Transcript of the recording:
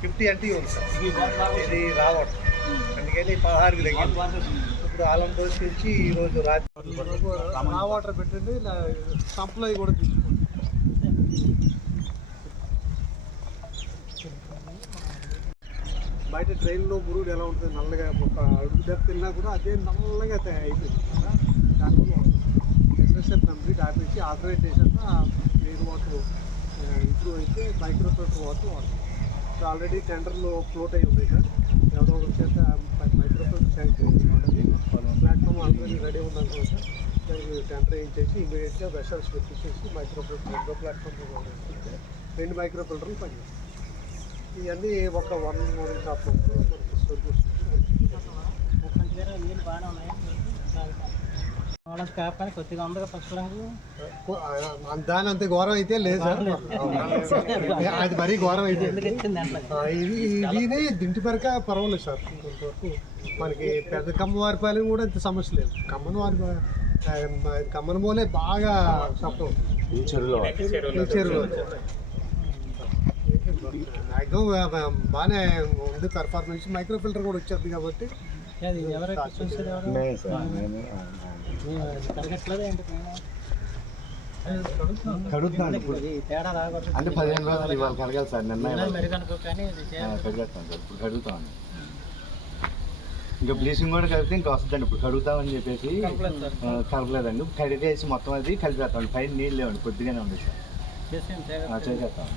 Fifty అంటే ఉంది sir ఇది రావడం అందుకని పదహారుకి తగ్గింది ఇప్పుడు ఆలం నుంచి ఈరోజు రాత్రి రా వాటర్ పెట్టండి సప్లై కూడా తీసుకోండి బయట ట్రైన్లో మురుగుడు ఎలా ఉంటుంది నల్లగా ఒక అడుగు దెబ్బ తిన్నా కూడా అదే నల్లగా తయారు అయిపోయింది దానివల్ల ఎస్ఎస్ఎఫ్ కంప్లీట్ ఆపేసి ఆథరైజేషన్ చేశాక వాటర్ ఇంప్రూవ్ అయితే మైక్రో ఫిల్టర్ వాటర్ వాడతాం. ఇప్పుడు ఆల్రెడీ టెండర్లో ఫ్లోట్ అయి ఉంది ఇక్కడ. ఎవరో ఒకరి చేత micro filter sanction platform already ready ఉందనుకో సార్. దానికి టెండర్ వేయించేసి ఇమీడియట్గా వెషల్స్ పెట్టించేసి మైక్రో ఫిల్టర్ మైక్రో ప్లాట్ఫామ్ రెండు మైక్రో ఫిల్టర్లు పనిచేస్తాయి. ఇవన్నీ ఒక one one and half month మనకి నీళ్ళు కొద్దిగా ఉందిగా ఫస్ట్ దాని అంత ఘోరం అయితే లేదు సార్. అది మరీ ఘోరం అయితే. ఇది ఇదినే దింటి పరక పర్వాలేదు సార్. కొంతవరకు మనకి పెద్ద కమ్మవారిపాలెం కూడా ఇంత సమస్య లేదు. కమ్మన వారి కమ్మన మూలే బాగా ఈ చెరువులో. ఈ చెరువులో. మ్యాక్సిమం బాగానే ఉంది పెర్ఫార్మెన్స్ మైక్రో ఫిల్టర్ కూడా వచ్చేది కాబట్టి కడుగుతున్నాను. ఇప్పుడు అంటే పదిహేను రోజులు ఇవాళ కడగాలి సార్ నిన్న సార్ ఇప్పుడు కడుగుతాను. ఇంకా బ్లీచింగ్ కూడా కలిపితే ఇంకా వస్తుందండి ఇప్పుడు కడుగుతామని చెప్పేసి కలపలేదండి. కడిగేసి మొత్తం అది కలిపేస్తాం పైన నీళ్ళు లేవండి కొద్దిగానే ఉంది సార్. చేసేస్తాం.